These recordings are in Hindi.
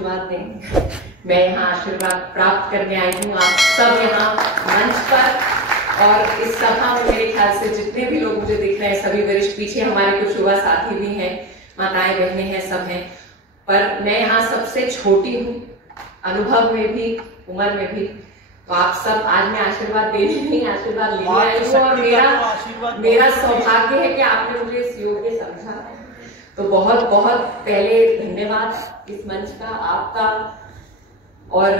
आशीर्वाद दें। मैं यहाँ आशीर्वाद प्राप्त करने आई हूँ, आप सब यहाँ मंच पर। और इस सभा में मेरे ख्याल से जितने भी लोग मुझे दिख रहे हैं सभी वरिष्ठ, पीछे हमारे कुछ युवा साथी भी हैं, माताएं बहनें हैं, सब हैं। पर मैं यहाँ सबसे छोटी हूँ, अनुभव में भी, उम्र में भी। तो आप सब, आज मैं आशीर्वाद देने नहीं, आशीर्वाद लेने आई हूँ। और मेरा सौभाग्य है कि आपने मुझे इस योग्य समझा। तो बहुत बहुत पहले धन्यवाद इस मंच का, आपका। और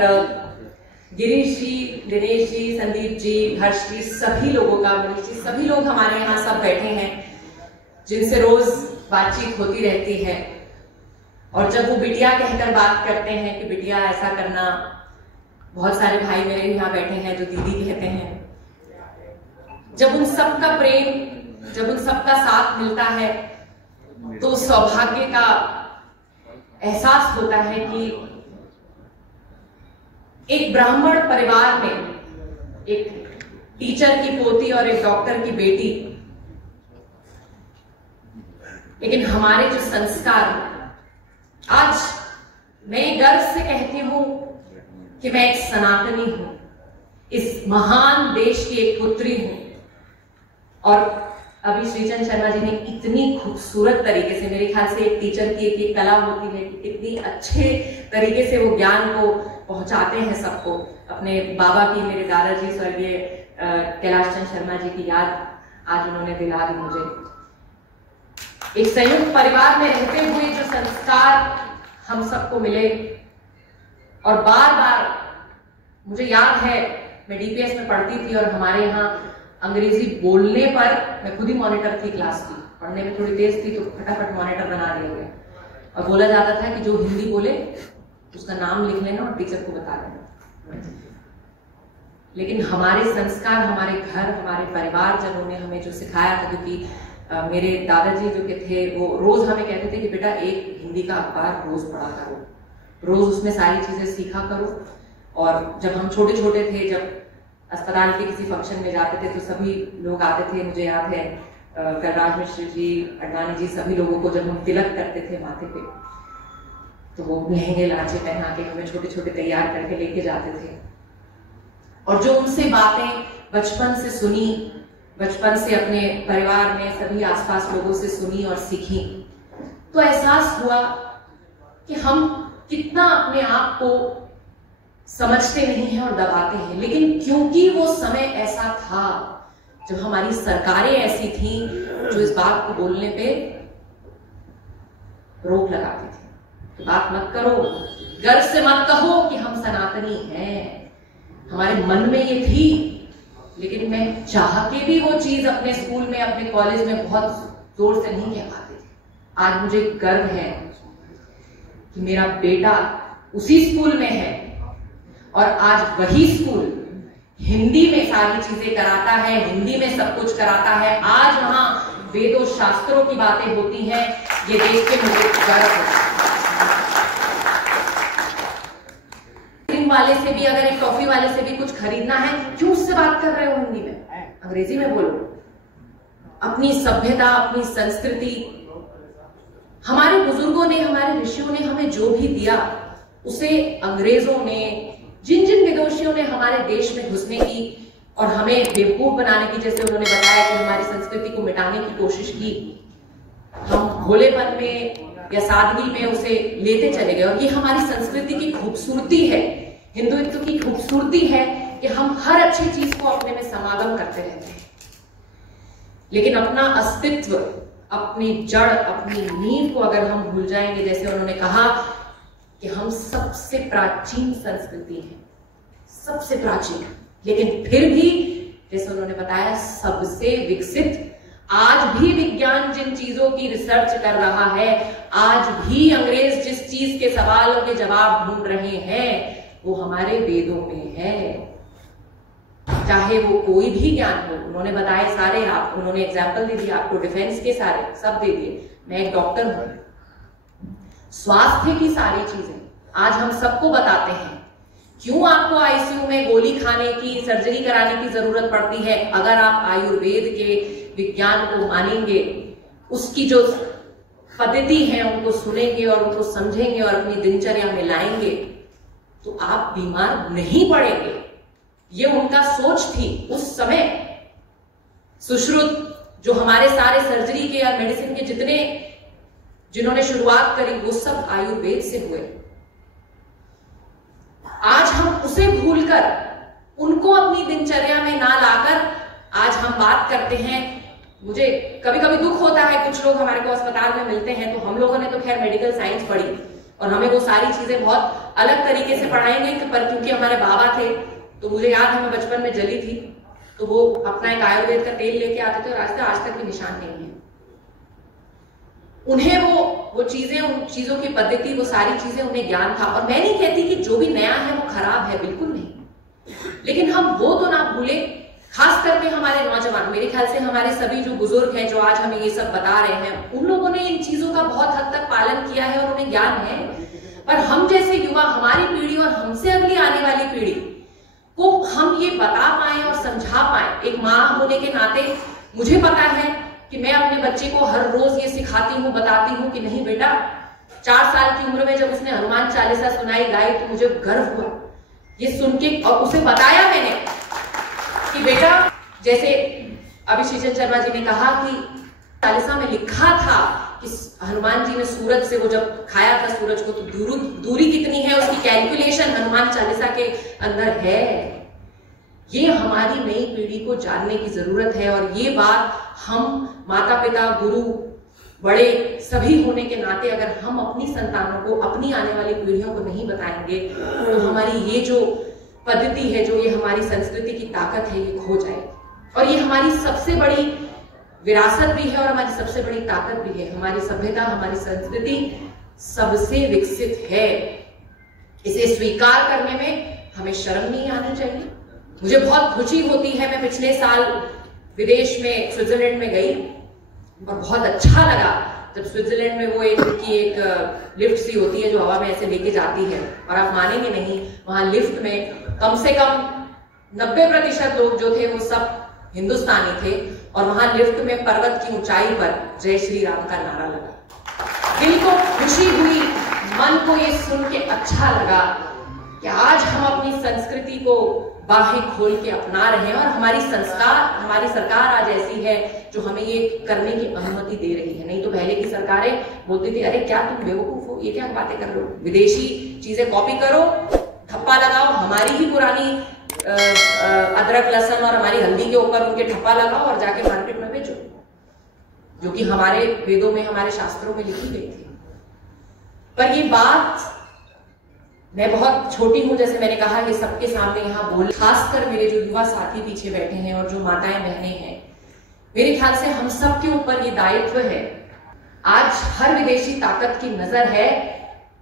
गिरीश जी, दिनेश जी, संदीप जी, हर्ष जी, सभी लोगों का, मनीष जी, सभी लोग हमारे यहाँ सब बैठे हैं जिनसे रोज बातचीत होती रहती है। और जब वो बिटिया कहकर बात करते हैं कि बिटिया ऐसा करना, बहुत सारे भाई मेरे यहाँ बैठे हैं जो दीदी कहते हैं। जब उन सबका प्रेम, जब उन सबका साथ मिलता है तो सौभाग्य का एहसास होता है कि एक ब्राह्मण परिवार में एक टीचर की पोती और एक डॉक्टर की बेटी, लेकिन हमारे जो संस्कार, आज मैं गर्व से कहती हूं कि मैं एक सनातनी हूं, इस महान देश की एक पुत्री हूं। और अभी श्रीचंद शर्मा जी ने इतनी खूबसूरत तरीके से, मेरे ख्याल से एक टीचर की एक कला होती है कि कितनी अच्छे तरीके से वो ज्ञान को पहुंचाते हैं सबको। अपने बाबा की, मेरे दादाजी स्वर्गीय कैलाश चंद शर्मा जी की याद आज उन्होंने दिला दी मुझे। एक संयुक्त परिवार में रहते हुए जो संस्कार हम सबको मिले, और बार बार मुझे याद है मैं डीपीएस में पढ़ती थी और हमारे यहाँ अंग्रेजी बोलने पर, मैं खुद ही मॉनिटर थी क्लास की, पढ़ने में थोड़ी तेज थी तो फटाफट मॉनिटर बना दिया गया। और बोला जाता था कि जो हिंदी बोले उसका नाम लिख लेना और टीचर को बता देना। लेकिन हमारे संस्कार, हमारे घर, हमारे परिवार जनों ने हमें जो सिखाया था, क्योंकि मेरे दादाजी जो के थे वो रोज हमें कहते थे कि बेटा एक हिंदी का अखबार रोज पढ़ा करो, रोज उसमें सारी चीजें सीखा करो। और जब हम छोटे छोटे थे, जब अस्पताल के किसी फंक्शन में जाते थे तो सभी लोग आते थे, मुझे याद है कलराज मिश्र जी, अडवाणी जी, सभी लोगों को जब हम तिलक करते थे माथे पे, तो वो लहंगे लाचे पहना के हमें छोटे छोटे तैयार करके लेके जाते थे। और जो उनसे बातें बचपन से सुनी, बचपन से अपने परिवार में सभी आसपास लोगों से सुनी और सीखी, तो एहसास हुआ कि हम कितना अपने आप को समझते नहीं हैं और दबाते हैं। लेकिन क्योंकि वो समय ऐसा था जब हमारी सरकारें ऐसी थी जो इस बात को बोलने पे रोक लगाती थी कि बात मत करो, गर्व से मत कहो कि हम सनातनी हैं। हमारे मन में ये थी, लेकिन मैं चाह के भी वो चीज अपने स्कूल में, अपने कॉलेज में बहुत जोर से नहीं कह पाती थी। आज मुझे गर्व है कि मेरा बेटा उसी स्कूल में है और आज वही स्कूल हिंदी में सारी चीजें कराता है, हिंदी में सब कुछ कराता है। आज वहां वेदों शास्त्रों की बातें होती हैं, ये देख के मुझे गर्व है। वाले से भी, अगर एक टॉफी वाले से भी कुछ खरीदना है, क्यों उससे बात कर रहे हो हिंदी में, अंग्रेजी में बोलो। अपनी सभ्यता, अपनी संस्कृति, हमारे बुजुर्गों ने, हमारे ऋषियों ने हमें जो भी दिया उसे अंग्रेजों ने, जिन जिन विदेशियों ने हमारे देश में घुसने की और हमें बेवकूफ बनाने की, जैसे उन्होंने बताया कि हमारी संस्कृति को मिटाने की कोशिश की, हम भोलेपन में या सादगी में उसे लेते चले गए। और ये हमारी संस्कृति की खूबसूरती है, हिंदुत्व की खूबसूरती है कि हम हर अच्छी चीज को अपने में समागम करते रहते हैं, लेकिन अपना अस्तित्व, अपनी जड़, अपनी नींव को अगर हम भूल जाएंगे, जैसे उन्होंने कहा कि हम सबसे प्राचीन संस्कृति है, सबसे प्राचीन, लेकिन फिर भी जैसे उन्होंने बताया सबसे विकसित। आज भी विज्ञान जिन चीजों की रिसर्च कर रहा है, आज भी अंग्रेज जिस चीज के सवालों के जवाब ढूंढ रहे हैं, वो हमारे वेदों में है। चाहे वो कोई भी ज्ञान हो, उन्होंने बताए सारे, आप उन्होंने एग्जाम्पल दे दिया, आपको डिफेंस के सारे सब दे दिए। मैं एक डॉक्टर हूं, स्वास्थ्य की सारी चीजें आज हम सबको बताते हैं। क्यों आपको आईसीयू में गोली खाने की, सर्जरी कराने की जरूरत पड़ती है? अगर आप आयुर्वेद के विज्ञान को मानेंगे, उसकी जो पद्धति है उनको सुनेंगे और उनको समझेंगे और अपनी दिनचर्या में लाएंगे तो आप बीमार नहीं पड़ेंगे। ये उनका सोच थी उस समय। सुश्रुत जो हमारे सारे सर्जरी के या मेडिसिन के जिन्होंने शुरुआत करी वो सब आयुर्वेद से हुए। आज हम उसे भूलकर उनको अपनी दिनचर्या में ना लाकर आज हम बात करते हैं। मुझे कभी कभी दुख होता है, कुछ लोग हमारे को अस्पताल में मिलते हैं तो हम लोगों ने तो खैर मेडिकल साइंस पढ़ी और हमें वो सारी चीजें बहुत अलग तरीके से पढ़ाएंगे, पर क्योंकि हमारे बाबा थे तो मुझे याद है मैं बचपन में जली थी तो वो अपना एक आयुर्वेद का तेल लेके आते थे और आज तक भी निशान नहीं है। उन्हें वो चीजें, उन चीजों की पद्धति, वो सारी चीजें उन्हें ज्ञान था। और मैं नहीं कहती कि जो भी नया है वो खराब है, बिल्कुल नहीं, लेकिन हम वो तो ना भूले, खास करके हमारे नौजवान। मेरे ख्याल से हमारे सभी जो बुजुर्ग हैं जो आज हमें ये सब बता रहे हैं, उन लोगों ने इन चीजों का बहुत हद तक पालन किया है और उन्हें ज्ञान है। पर हम जैसे युवा, हमारी पीढ़ी और हमसे अगली आने वाली पीढ़ी को हम ये बता पाए और समझा पाए। एक माँ होने के नाते मुझे पता है कि मैं अपने बच्चे को हर रोज ये सिखाती हूँ, बताती हूँ कि नहीं बेटा, 4 साल की उम्र में जब उसने हनुमान चालीसा सुनाई गाई तो मुझे गर्व हुआ ये सुन के। और उसे बताया मैंने कि बेटा, जैसे अभी श्रीचंद शर्मा जी ने कहा कि चालीसा में लिखा था कि हनुमान जी ने सूरज से वो जब खाया था सूरज को तो दूरी कितनी है उसकी कैलकुलेशन हनुमान चालीसा के अंदर है। ये हमारी नई पीढ़ी को जानने की जरूरत है और ये बात हम माता पिता, गुरु, बड़े सभी होने के नाते अगर हम अपनी संतानों को, अपनी आने वाली पीढ़ियों को नहीं बताएंगे तो हमारी ये जो पद्धति है, जो ये हमारी संस्कृति की ताकत है, ये खो जाएगी। और ये हमारी सबसे बड़ी विरासत भी है और हमारी सबसे बड़ी ताकत भी है। हमारी सभ्यता, हमारी संस्कृति सबसे विकसित है। इसे स्वीकार करने में हमें शर्म नहीं आनी चाहिए। मुझे बहुत खुशी होती है, मैं पिछले साल विदेश में स्विट्जरलैंड में गई और बहुत अच्छा लगा जब स्विट्जरलैंड में वो एक लिफ्ट सी होती है जो हवा में ऐसे लेके जाती है, और आप मानेंगे नहीं, वहां लिफ्ट में कम से कम 90% लोग जो थे वो सब हिंदुस्तानी थे और वहां लिफ्ट में पर्वत की ऊंचाई पर जय श्री राम का नारा लगा। दिल को खुशी हुई, मन को ये सुन के अच्छा लगा कि आज हम अपनी संस्कृति को बाहें खोल के अपना रहे हैं और हमारी सरकार आज ऐसी है जो हमें ये करने की अनुमति दे रही है। नहीं तो पहले की सरकारें बोलती थी, अरे क्या तुम बेवकूफ हो, ये क्या बातें कर रहे हो, विदेशी चीजें कॉपी करो, ठप्पा लगाओ, हमारी ही पुरानी अदरक लहसुन और हमारी हल्दी के ऊपर उनके ठप्पा लगाओ और जाके मार्केट में बेचो, जो कि हमारे वेदों में, हमारे शास्त्रों में लिखी गई थी। पर ये बात, मैं बहुत छोटी हूं, जैसे मैंने कहा कि सबके सामने यहाँ बोल, खासकर मेरे जो युवा साथी पीछे बैठे हैं और जो माताएं बहनें हैं, मेरे ख्याल से हम सब के ऊपर ये दायित्व है। आज हर विदेशी ताकत की नजर है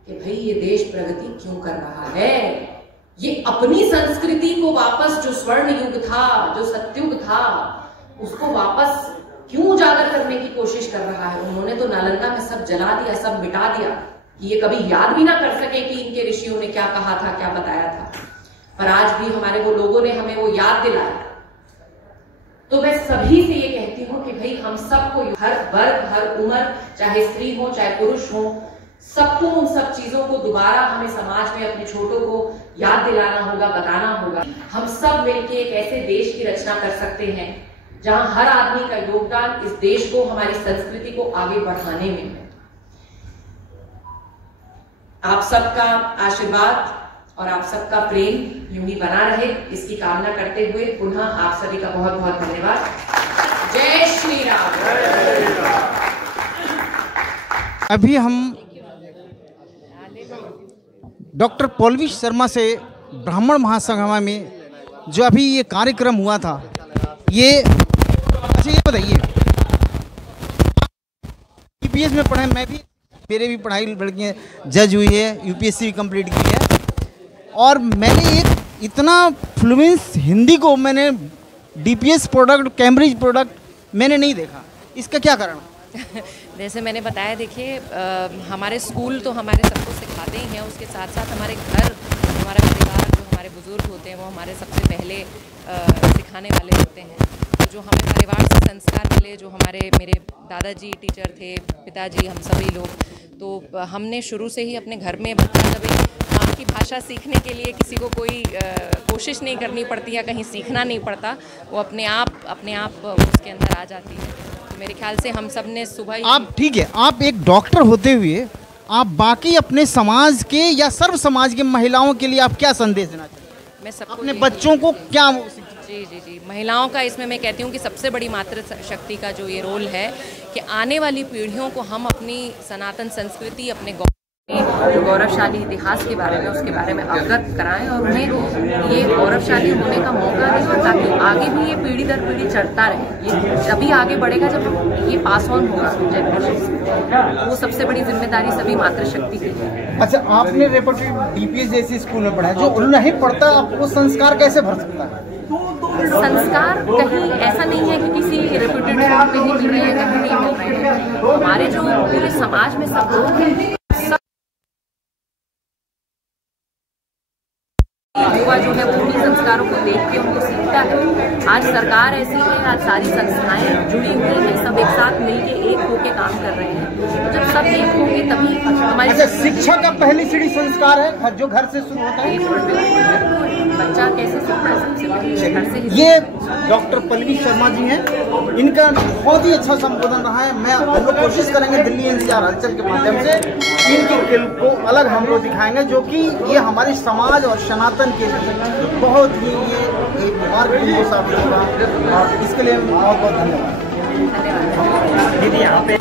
कि भाई ये देश प्रगति क्यों कर रहा है, ये अपनी संस्कृति को वापस, जो स्वर्ण युग था, जो सत्युग था, उसको वापस क्यों उजागर करने की कोशिश कर रहा है। उन्होंने तो नालंदा में सब जला दिया, सब मिटा दिया कि ये कभी याद भी ना कर सके कि इनके ऋषियों ने क्या कहा था, क्या बताया था। पर आज भी हमारे वो लोगों ने हमें वो याद दिलाया। तो मैं सभी से ये कहती हूँ कि भाई हम सबको, हर वर्ग, हर उम्र, चाहे स्त्री हो चाहे पुरुष हो, सबको उन सब चीजों को दोबारा हमें समाज में अपने छोटों को याद दिलाना होगा, बताना होगा। हम सब मिलकर एक ऐसे देश की रचना कर सकते हैं जहां हर आदमी का योगदान इस देश को, हमारी संस्कृति को आगे बढ़ाने में है। आप सबका आशीर्वाद और आप सबका प्रेम यूं ही बना रहे, इसकी कामना करते हुए पुनः आप सभी का बहुत बहुत धन्यवाद। जय श्री राम। अभी हम डॉक्टर पौलवी शर्मा से ब्राह्मण महासंगमा में जो अभी ये कार्यक्रम हुआ था, ये अच्छा ये बताइए, यूपीएस में पढ़े, मैं भी, मेरे भी पढ़ाई लड़कियाँ जज हुई है, यूपीएससी भी कंप्लीट की है, और मैंने एक इतना फ्लुएंस हिंदी को मैंने डीपीएस प्रोडक्ट, कैम्ब्रिज प्रोडक्ट मैंने नहीं देखा। इसका क्या कारण? जैसे मैंने बताया, देखिए हमारे स्कूल तो हमारे सबको सिखाते ही हैं, उसके साथ साथ हमारे घर, हमारा परिवार, जो हमारे बुजुर्ग होते हैं वो हमारे सबसे पहले सिखाने वाले होते हैं। जो हमें परिवार से संस्कार मिले, जो मेरे दादाजी टीचर थे, पिताजी, हम सभी लोग, तो हमने शुरू से ही अपने घर में बच्चा कभी माँ की भाषा सीखने के लिए किसी को कोई कोशिश नहीं करनी पड़ती या कहीं सीखना नहीं पड़ता, वो अपने आप उसके अंदर आ जाती है। तो मेरे ख्याल से हम सब ने सुबह ही आप ठीक है, आप एक डॉक्टर होते हुए आप बाकी अपने समाज के या सर्व समाज के महिलाओं के लिए आप क्या संदेश देना चाहते हैं? मैं सबको अपने बच्चों को क्या? जी, महिलाओं का इसमें मैं कहती हूँ कि सबसे बड़ी मातृ शक्ति का जो ये रोल है कि आने वाली पीढ़ियों को हम अपनी सनातन संस्कृति, अपने जो गौरवशाली इतिहास के बारे में, उसके बारे में अवगत कराएं और उन्हें ये गौरवशाली होने का मौका दें, ताकि आगे भी ये पीढ़ी दर पीढ़ी चढ़ता रहे। ये तभी आगे बढ़ेगा जब ये पास ऑन होगा जनरेशन। वो सबसे बड़ी जिम्मेदारी सभी मातृशक्ति की है। अच्छा, आपने रेपुटेड डीपीएस जैसी स्कूल में पढ़ा है, जो नहीं पढ़ता वो संस्कार कैसे भर सकता है? संस्कार कहीं ऐसा नहीं है कि किसी रेपुटेड स्कूल में ही मिल रहे हैं, कहीं नहीं मिल रहे हैं। हमारे जो पूरे समाज में सब लोग हैं, युवा जो है वो उन्हीं संस्कारों को देख के उनको सीखता है। आज सरकार ऐसी है, आज सारी संस्थाएं जुड़ी हुई हैं, सब एक साथ मिलके एक होके काम कर रहे हैं। तो जब सब एक होंगे तभी हमारी। अच्छा, शिक्षा का पहली सीढ़ी संस्कार है, जो घर से शुरू होता है। बच्चा कैसे सीखता है? सबसे पहले घर से। ये डॉक्टर पल्लवी शर्मा जी हैं, इनका बहुत ही अच्छा संबोधन रहा है। हम लोग कोशिश करेंगे दिल्ली एनसीआर हलचल के माध्यम से इनकी फिल्म को अलग हम लोग दिखाएंगे, जो कि ये हमारे समाज और सनातन के लिए बहुत ही ये एक मार्ग साबित होगा। और इसके लिए बहुत बहुत धन्यवाद दीदी। यहाँ पे